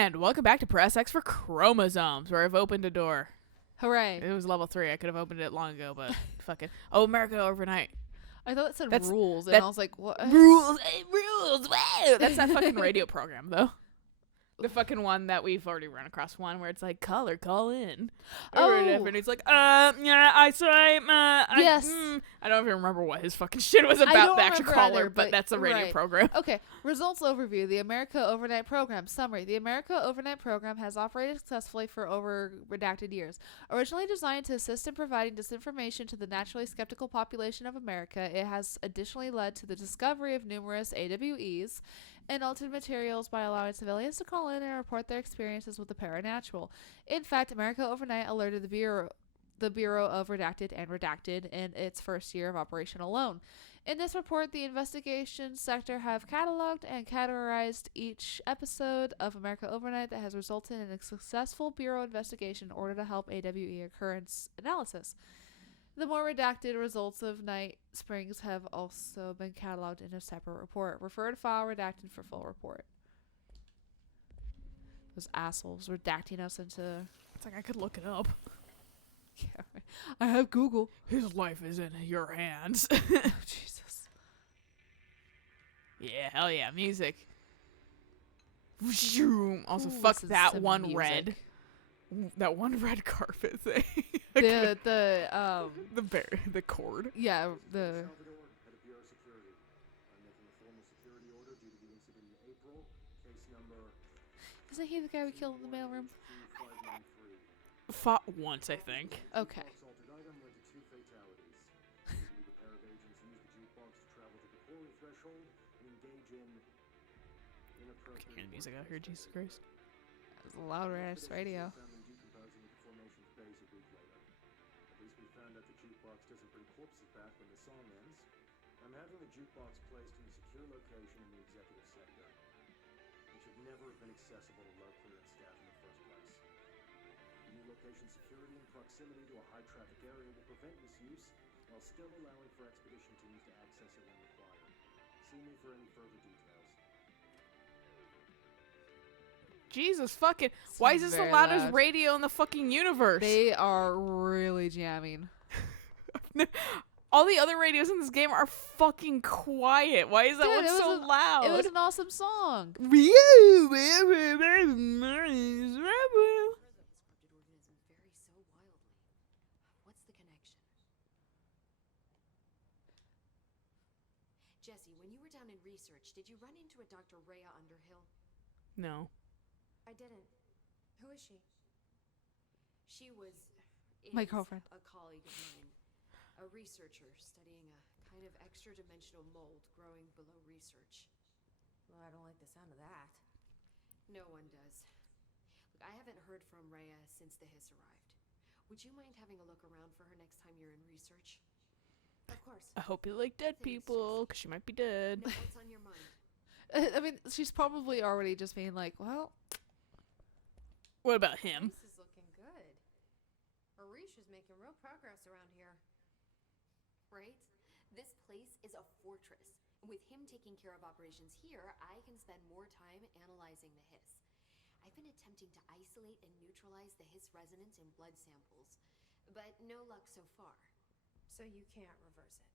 And welcome back to Press X for Chromosomes, where I've opened a door. Hooray. It was level 3. I could have opened it long ago, but fuck it. Oh, America Overnight. I thought it said That's- rules, and I was like, what? Rules! Rules! Wow! That's that fucking radio program, though. The fucking one that we've already run across one where it's like, caller, call in. Or whatever, and he's like, yeah, I say, Yes. I don't even remember what his fucking shit was I about, don't the actual remember caller, either, but that's a radio right. program. Okay, results overview. The America Overnight Program. Summary. The America Overnight Program has operated successfully for over redacted years. Originally designed to assist in providing disinformation to the naturally skeptical population of America, it has additionally led to the discovery of numerous AWEs and altered materials by allowing civilians to call in and report their experiences with the paranatural. In fact, America Overnight alerted the Bureau of Redacted and Redacted in its first year of operation alone. In this report, the investigation sector have cataloged and categorized each episode of America Overnight that has resulted in a successful Bureau investigation in order to help AWE occurrence analysis. The more redacted results of Night Springs have also been cataloged in a separate report. Refer to file redacted for full report. Those assholes redacting us into... It's like I could look it up. Yeah, right. I have Google. His life is in your hands. Oh, Jesus. Yeah, hell yeah, music. Also, Ooh, fuck listen to that some one music. red. That one red carpet thing. The the cord. yeah, the... Salvador, head of Bureau Security. I'm making a formal security order due to the incident in April. Case number Isn't he the guy we killed in the mailroom? 2593. Fought once, I think. Okay. Jukebox altered item led to 2 fatalities. We believe a pair of agents used the jukebox to travel to the quarry threshold and engage in inappropriate. Hear the music out here, Jesus Christ. It's a loud ass radio. Found them decomposing at the formation's base a week later. At least we found out the jukebox doesn't bring corpses back when the song ends. I'm having the jukebox placed in a secure location in the executive sector. It should never have been accessible to low clearance staff in the first place. The new location security and proximity to a high traffic area will prevent misuse while still allowing for expedition teams to access it when required. See me for any further details. Jesus fucking. Why is this the Very loudest loud. radio in the fucking universe? They are really jamming. All the other radios in this game are fucking quiet. Why is that Dude, one it was so loud? It was an awesome song. What's Prism, a scripted organism, vary so wildly. What's the connection? Jesse, when you were down in research, did you run into a Dr. Rhea Underhill? No. I didn't. Who is she? She was My is girlfriend. a colleague of mine, a researcher studying a kind of extra-dimensional mold growing below research. Well, I don't like the sound of that. No one does. Look, I haven't heard from Rhea since the hiss arrived. Would you mind having a look around for her next time you're in research? Of course. I hope you like dead people, because she might be dead. Now, what's on your mind? I mean, she's probably already just being like, well, What about him? This is looking good. Arish is making real progress around here. Right? This place is a fortress. And with him taking care of operations here, I can spend more time analyzing the hiss. I've been attempting to isolate and neutralize the hiss resonance in blood samples, but no luck so far. So you can't reverse it.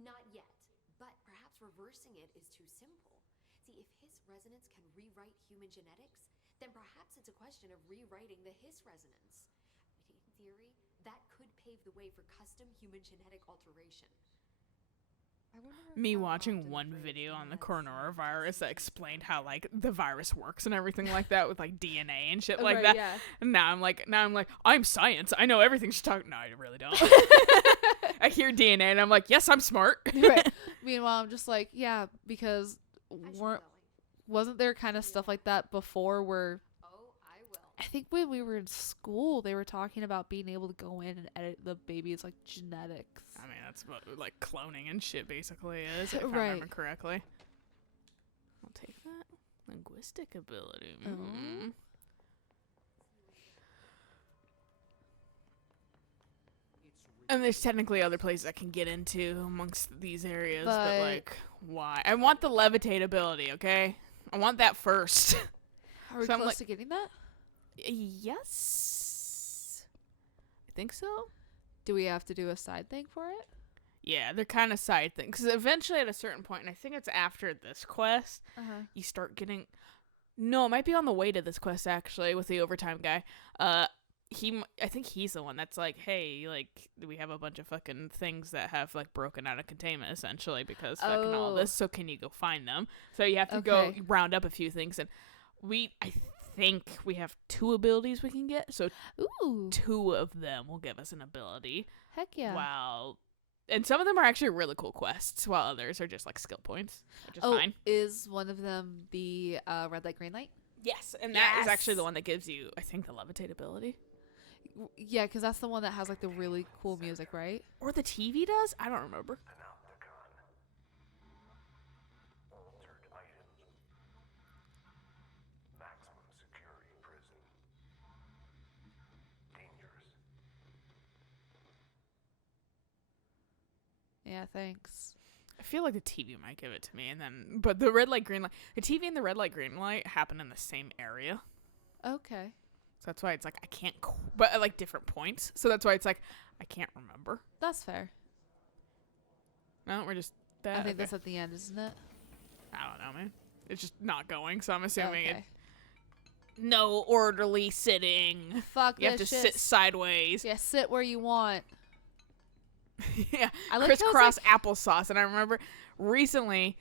Not yet, but perhaps reversing it is too simple. See, if hiss resonance can rewrite human genetics, then perhaps it's a question of rewriting the hiss resonance. In theory, that could pave the way for custom human genetic alteration. I wonder Me how watching often one Graves video on the reminds me of coronavirus that Jesse's explained story. how like the virus works and everything like that with like DNA and shit like right, that. yeah. And now I'm like, I'm science. I know everything she's talking. No, I really don't. I hear DNA and I'm like, yes, I'm smart. Right. Meanwhile, I'm just like, yeah, because I should be weren't going. wasn't there kind of stuff like that before where Oh, I will. I think when we were in school, they were talking about being able to go in and edit the baby's like genetics. I mean, that's what like cloning and shit basically is, if I Right. remember correctly. I'll take that. Linguistic ability. Mm. And there's technically other places I can get into amongst these areas, but But- like, why? I want the levitate ability, okay? I want that first. Are we So I'm close like- to getting that? Yes. I think so. Do we have to do a side thing for it? Yeah, they're kind of side things. Because eventually at a certain point, and I think it's after this quest, you start getting... No, it might be on the way to this quest, actually, with the overtime guy. I think he's the one that's like, hey, like, we have a bunch of fucking things that have, like, broken out of containment, essentially, because fucking all this, so can you go find them? So you have to go Okay. round up a few things, and I think we have 2 abilities we can get, so Ooh. 2 of them will give us an ability. Heck yeah. Wow. And some of them are actually really cool quests, while others are just, like, skill points, which is Oh, fine. is one of them the red light, green light? Yes, and that is actually Yes. the one that gives you, I think, the levitate ability. Yeah, because that's the one that has like the really cool music, right? Or the TV does? I don't remember. Altered items. Maximum security prison. Dangerous. Yeah, thanks. I feel like the TV might give it to me, but the red light, green light, the TV and the red light, green light happen in the same area. Okay. So that's why it's like, I can't, but at like different points. So that's why it's like, I can't remember. That's fair. No, we're just, I think okay. that's at the end, isn't it? I don't know, man. It's just not going, so I'm assuming Okay. no orderly sitting. Fuck You have to this shit. sit sideways. Yeah, sit where you want. Yeah, I like how it's crisscross applesauce. And I remember recently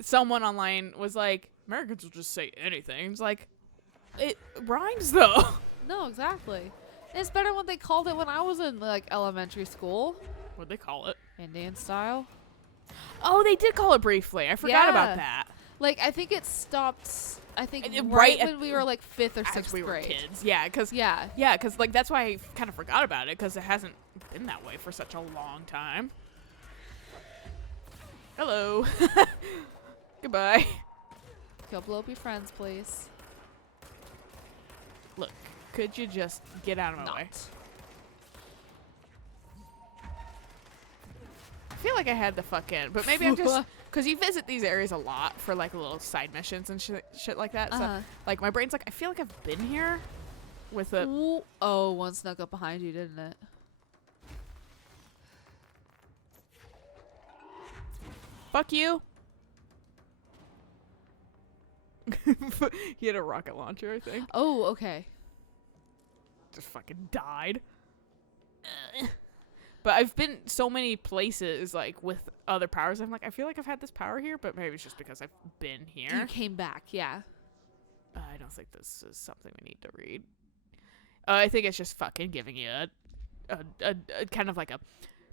someone online was like, Americans will just say anything. It's like, it rhymes though. No, exactly. It's better what they called it when I was in like elementary school. What'd they call it? Indian style. Oh, they did call it briefly. I forgot Yeah. about that. Like I think it stopped. I think And right right when we were like 5th or 6th As we were grade. kids. Yeah, because Yeah. like that's why I kind of forgot about it, because it hasn't been that way for such a long time. Hello. Goodbye. Kill blow be friends, please. Look, could you just get out of my way? Not. I feel like I had the fucking, but maybe I'm just, because you visit these areas a lot for like little side missions and shit like that. So like my brain's like, I feel like I've been here with a, Ooh. Oh, one snuck up behind you, didn't it? fuck you. He had a rocket launcher, I think. Oh, okay. Just fucking died. But I've been so many places like with other powers. I'm like, I feel like I've had this power here, but maybe it's just because I've been You here. came back, yeah. I don't think this is something we need to read. I think it's just fucking giving you a kind of like a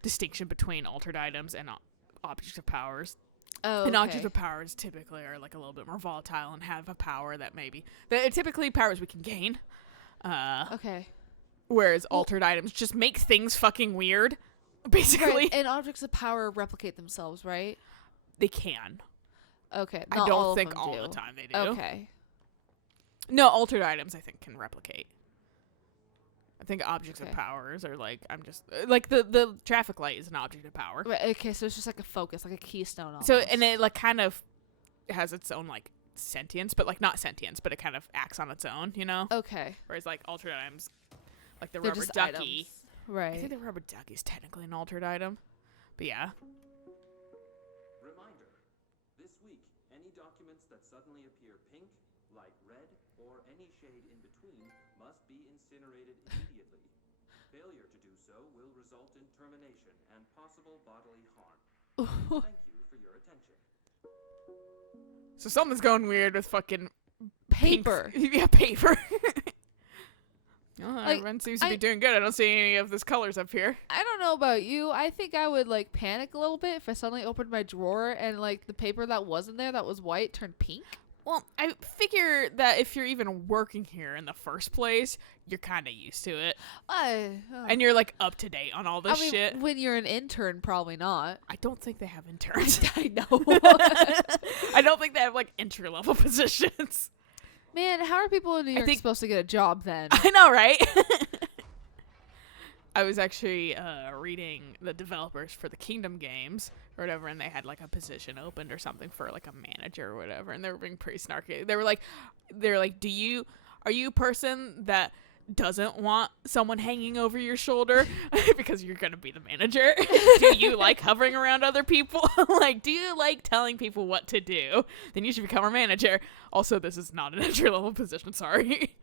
distinction between altered items and objects of powers. Oh, And okay. objects of powers typically are like a little bit more volatile and have a power that that are typically powers we can gain. Okay. Whereas altered items just make things fucking weird. Basically, Right, and objects of power replicate themselves, right? they can. Okay. I not all don't of think them all do. the time they do. Okay. No, altered items I think can replicate. I think objects of Okay. powers are like, I'm just like the traffic light is an object of power. Right, okay, so it's just like a focus, like a keystone almost. So and it like kind of has its own like sentience, but like not sentience, but it kind of acts on its own, you know? Okay. Whereas like altered items, like the They're rubber just ducky. items. I Right. think the rubber ducky is technically an altered item. But yeah. Reminder. This week, any documents that suddenly appear pink, light red, or any shade in between must be incinerated immediately. Failure to do so will result in termination and possible bodily harm. Thank you for your attention. So something's going weird with fucking pink- Paper. Yeah, paper. Oh, Like, everyone seems to be doing good. I don't see any of this colors up here. I don't know about you. I think I would like panic a little bit if I suddenly opened my drawer and like the paper that wasn't there that was white turned pink. Well, I figure that if you're even working here in the first place, you're kind of used to it. And you're like up to date on all this I mean, shit. when you're an intern, probably not. I don't think they have interns. I know. I don't think they have like entry level positions. Man, how are people in New York think- supposed to get a job then? I know, right? I was actually reading the developers for the Kingdom games or whatever, and they had like a position opened or something for like a manager or whatever, and they were being pretty snarky. They were like, are you a person that doesn't want someone hanging over your shoulder because you're gonna be the manager? Do you like hovering around other people? Like, do you like telling people what to do? Then you should become our manager. Also, this is not an entry-level position, sorry.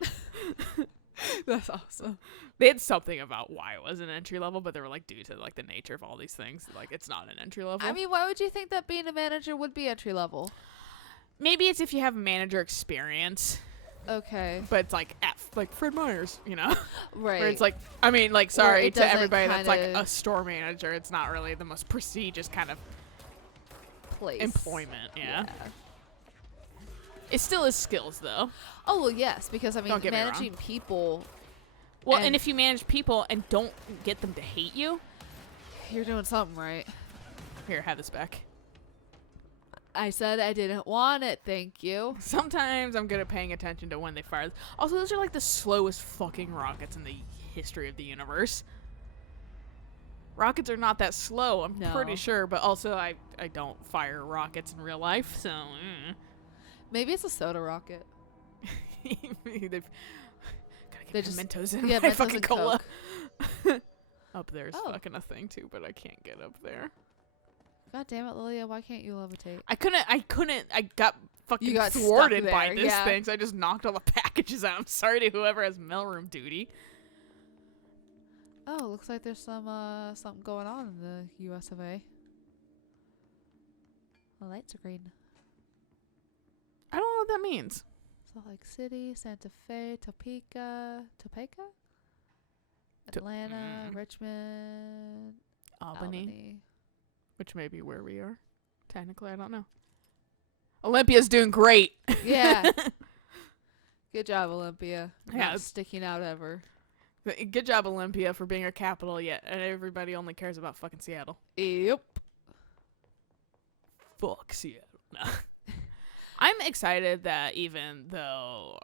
That's awesome. They had something about why it was an entry level, but they were like, due to like the nature of all these things, like it's not an entry level. I mean, why would you think that being a manager would be entry level? Maybe it's if you have manager experience. Okay. But it's like like Fred Meyers, you know? Right. Where it's like, I mean, like, sorry it to doesn't everybody that's like kinda- a store manager. It's not really the most prestigious kind of Place. employment, yeah. It still is skills, though. Oh, well, yes, because, I mean, Don't get me wrong. managing people, Well, And- and if you manage people and don't get them to hate you, you're doing something right. here, have this back. I said I didn't want it, thank you. Sometimes I'm good at paying attention to when they fire. Also, those are like the slowest fucking rockets in the history of the universe. Rockets are not that slow, I'm No. pretty sure, but also I don't fire rockets in real life, so Maybe it's a soda rocket. they've gotta They get just- Mentos in yeah, my Mentos fucking and cola. Up there's Oh. fucking a thing too, but I can't get up there. God damn it, Lilia, why can't you levitate? I got fucking got stuck thwarted by there, this yeah. thing, so I just knocked all the packages out. I'm sorry to whoever has mailroom duty. Oh, looks like there's some something going on in the US of A. The lights are green. I don't know what that means. Salt Lake City, Santa Fe, Topeka, Atlanta, Richmond, Albany, which may be where we are. Technically, I don't know. Olympia's doing great. Yeah. Good job, Olympia. Yeah, Not it's- sticking out ever. Good job, Olympia, for being our capital, yet and everybody only cares about fucking Seattle. Yep. Fuck Seattle. No. I'm excited that even though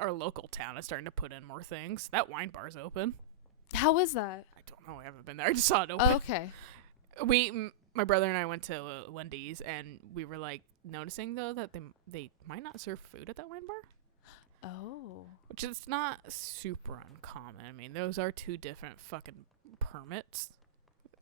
our local town is starting to put in more things, that wine bar's open. How is that? I don't know. I haven't been there. I just saw it open. Oh, okay. My brother and I went to Wendy's, and we were like noticing though that they might not serve food at that wine bar, Oh. which is not super uncommon. I mean, those are two different fucking permits,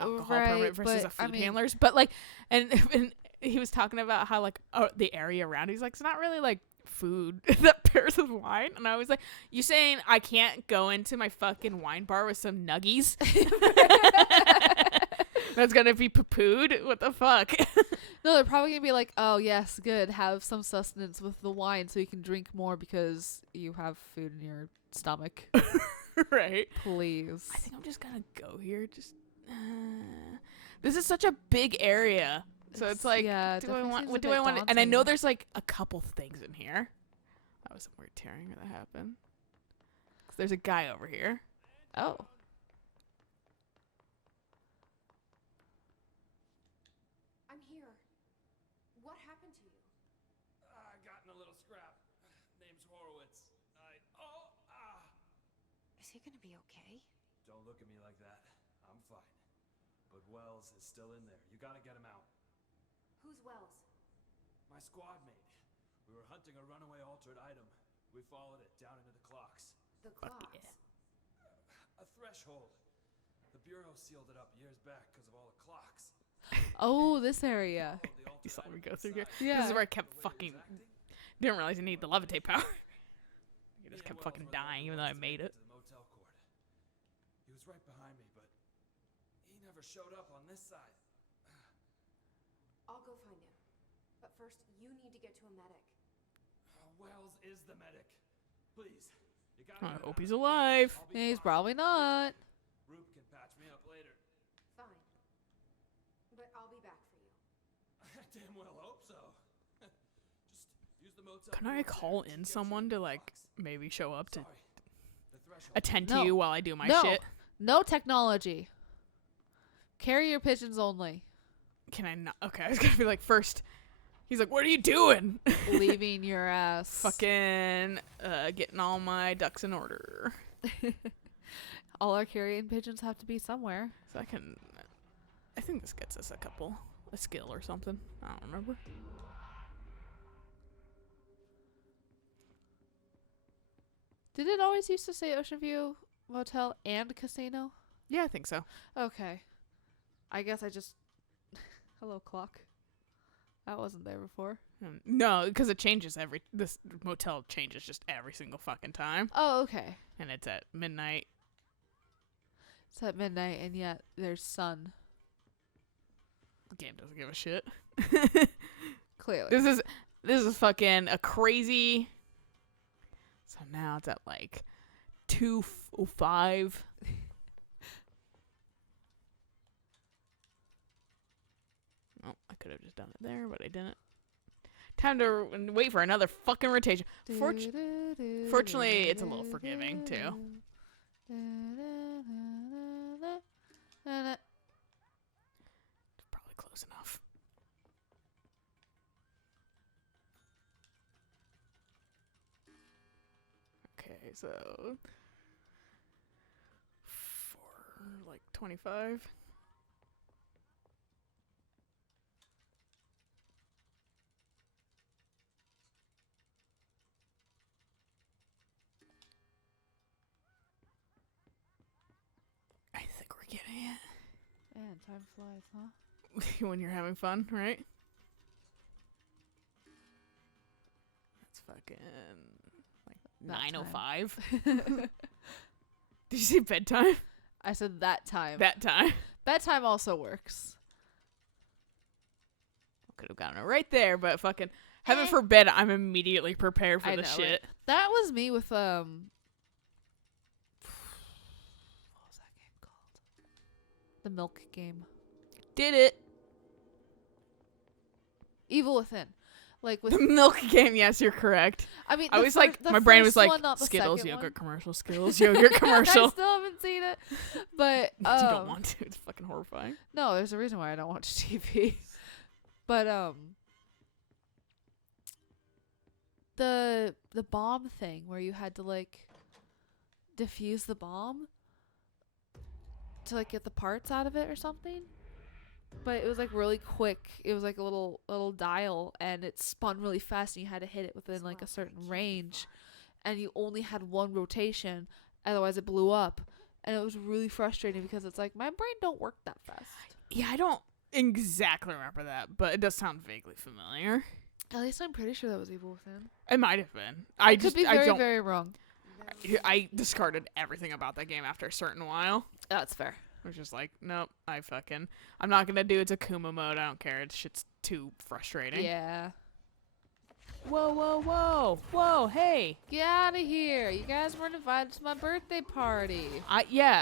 alcohol permit Right, versus but, a food I mean- handler's. But like, and he was talking about how like the area around. He's like, it's not really like food that pairs with wine, and I was like, you saying I can't go into my fucking wine bar with some nuggies? That's gonna be poo-pooed? What the fuck? No, they're probably gonna be like, oh yes, good. Have some sustenance with the wine so you can drink more because you have food in your stomach. Right. Please. I think I'm just gonna go here. Just this is such a big area, so it's like, yeah, do I definitely want? seems What a do bit I want? And I know daunting. there's like a couple things in here. That was some weird tearing that happened. 'Cause there's a guy over here. Oh. I'm here. What happened to you? I got in a little scrap. Name's Horowitz. Is he gonna be okay? Don't look at me like that. I'm fine. But Wells is still in there. You gotta get him out. Who's Wells? My squad mate. We were hunting a runaway altered item. We followed it down into the clocks. The Fuck clocks. yeah. A threshold. The Bureau sealed it up years back because of all the clocks. Oh, this area. Followed the You altered saw me item go through here. inside. Yeah. This is where I kept The way it fucking. was acting, Didn't realize you need the levitate power. You me just and kept Wells fucking were the dying, only even though I ones to made make it. to the motel court. He was right behind me, but he never showed up on this side. I'll go find him. But first, you need to get to a medic. Wells is the medic. Please, you gotta I get him hope out. he's alive. I'll be He's fine. probably not. Rube can patch me up later. Fine. But I'll be back for you. I damn well hope so. Just use the motel. Can I door call there to in get you someone to the like clocks. maybe show up to Sorry. The threshold. attend to No. you while I do my No. shit? No technology. Carrier pigeons only. Can I not? Okay, I was gonna be like, first, he's like, what are you doing? Leaving your ass. Fucking getting all my ducks in order. All our carrion pigeons have to be somewhere. So I think this gets us a a skill or something. I don't remember. Did it always used to say Ocean View Motel and Casino? Yeah, I think so. Okay. I guess I just... Hello, clock. That wasn't there before. No, because it changes this motel changes just every single fucking time. Oh, okay. And it's at midnight. It's at midnight, and yet there's sun. The game doesn't give a shit. Clearly. This is fucking a crazy. So now it's at like 2:05. Oh, I could have just done it there, but I didn't. Time to wait for another fucking rotation. Fortunately, it's a little forgiving too. Probably close enough. Okay, so 25. I think we're getting it. Man, time flies, huh? When you're having fun, right? That's fucking like That 9:05. Did you say bedtime? I said that time. That time. Bedtime also works. Could have gotten it right there, but fucking heaven forbid I'm immediately prepared for I the know, shit. right? That was me with what was that game called? The milk game. Did it. Evil Within. Like with The milk game, yes, you're correct. I mean, I was like, my brain was like, Skittles yogurt commercial, Skittles yogurt commercial. I still haven't seen it, but You don't want to. It's fucking horrifying. no, there's a reason why I don't watch TV. But the bomb thing where you had to like defuse the bomb to like get the parts out of it or something. But it was like really quick. It was like a little dial, and it spun really fast, and you had to hit it within like a certain range, and you only had one rotation, otherwise it blew up, and it was really frustrating because it's like my brain don't work that fast. Yeah, I don't exactly remember that, but it does sound vaguely familiar. At least I'm pretty sure that was Evil Within. It might have been. I could be very, very wrong. I discarded everything about that game after a certain while. That's fair. I was just like, nope, I'm not gonna do its Akuma mode. I don't care. It's shit's too frustrating. Yeah. Whoa, hey. Get out of here. You guys weren't invited to my birthday party. You're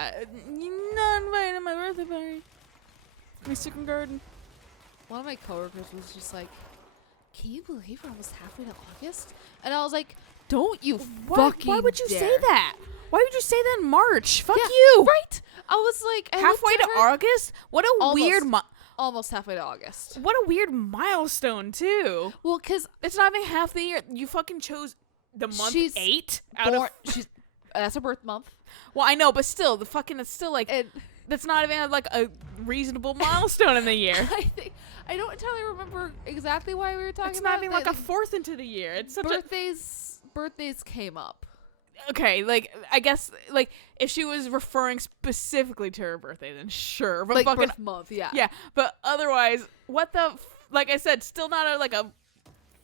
not invited to my birthday party. My second garden. One of my coworkers was just like, can you believe we're almost halfway to August? And I was like, don't you fucking Why would you dare. say that? Why would you say that in March? Fuck Yeah, you. Right? I was like, I Halfway looked to at her- August? What a Almost. weird Almost halfway to August. what a weird milestone too. Well, because It's not even half the year. You fucking chose the month She's 8 out of that's her birth month. Well, I know, but still it's still like And that's not even like a reasonable milestone in the year. I don't entirely remember exactly why we were talking It's about not even like a fourth into the year. It's such birthdays came up. Okay, like I guess like if she was referring specifically to her birthday, then sure. But Like fucking birth month, yeah. yeah. But otherwise, what the like I said, still not a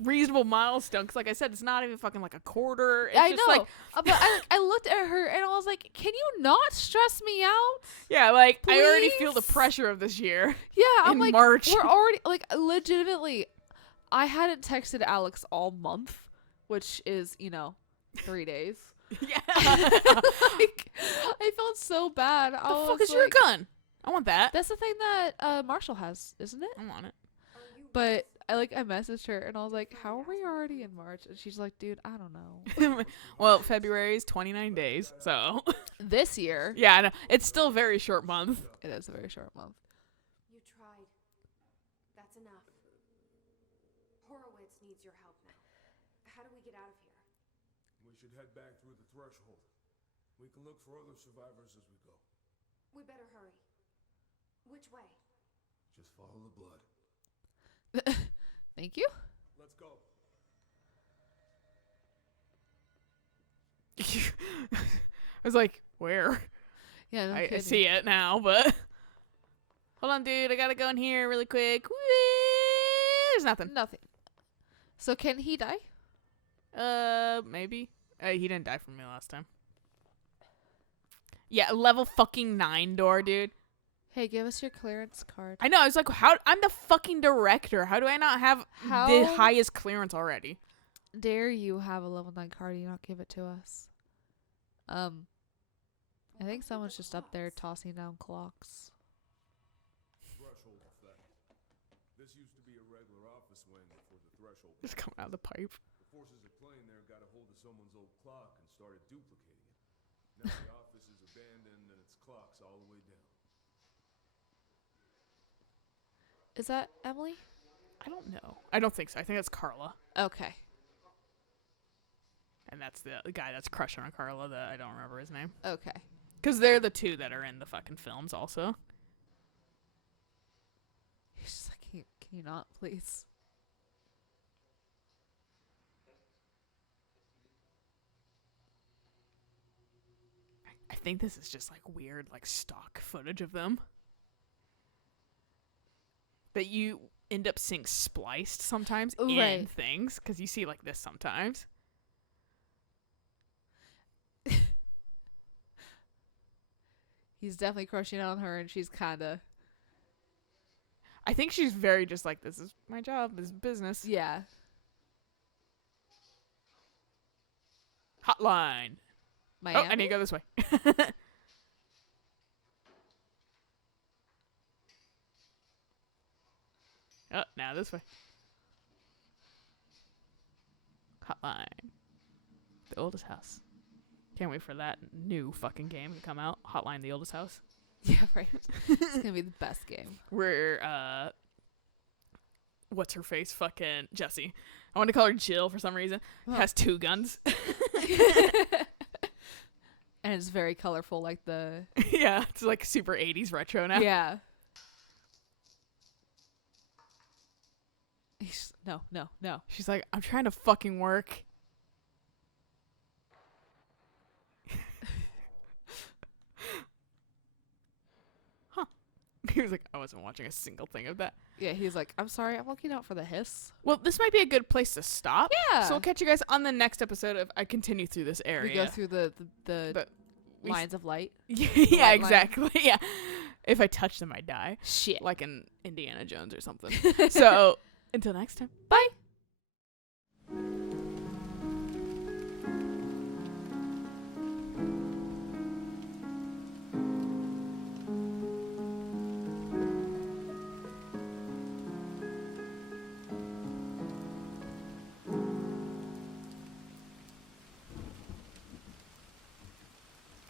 reasonable milestone. Because like I said, it's not even fucking like a quarter. It's I just know. like But I looked at her and I was like, can you not stress me out? yeah, like I already feel the Please? pressure of this year. Yeah, I'm In like, March. we're already like legitimately. I hadn't texted Alex all month, which is 3 days. Yeah. Like, I felt so bad. The fuck is your gun? I want that. That's the thing that Marshall has, isn't it? I want it. But I messaged her and I was like, how are we already in March? And she's like, dude, I don't know. Well, February is 29 days, so This year, yeah, I know. It's still a very short month. it is a very short month. You tried. That's enough. Horowitz needs your help now. How do we get out of here? We should head back through the threshold. We can look for other survivors as we go. We better hurry. Which way? Just follow the blood. Thank you. Let's go. I was like, where? Yeah, no I kidding. see it now, but hold on, dude. I gotta go in here really quick. Whee! There's nothing. Nothing. So can he die? Maybe. He didn't die from me last time. Yeah, level fucking 9 door, dude. Hey, give us your clearance card. I know. I was like, how? I'm the fucking director. How do I not have the How highest clearance already? dare you have a level 9 card and you not give it to us? I think someone's just up there tossing down clocks. Threshold effect. This used to be a regular office wing before the threshold. Just coming out of the pipe. The forces at play in there got a hold of someone's old clock and started duplicating it. Now the office is abandoned and its clock's all the way down. Is that Emily? I don't know. I don't think so. I think that's Carla. Okay. And that's the guy that's crushing on Carla. I don't remember his name. Okay. Because they're the two that are in the fucking films also. He's just like, can you not, please? I think this is just like weird, like stock footage of them. That you end up seeing spliced sometimes in Right. things. Because you see like this sometimes. He's definitely crushing on her, and she's kind of... I think she's very just like, this is my job, this is business. Yeah. Hotline. Miami? Oh, I need to go this way. Oh, now this way. Hotline. The oldest house. Can't wait for that new fucking game to come out. Hotline, the oldest house. Yeah, right. It's going to be the best game. Where, what's her face? Fucking Jessie. I want to call her Jill for some reason. Well. Has 2 guns. And it's very colorful, like the... Yeah, it's like super 80s retro now. Yeah. No. She's like, I'm trying to fucking work. Huh. He was like, I wasn't watching a single thing of that. Yeah, he's like, I'm sorry, I'm looking out for the hiss. Well, this might be a good place to stop. Yeah. So we'll catch you guys on the next episode of I continue through this area. We go through the But we lines of light. yeah, white line. exactly. Yeah. If I touch them, I die. Shit. Like in Indiana Jones or something. So until next time. Bye.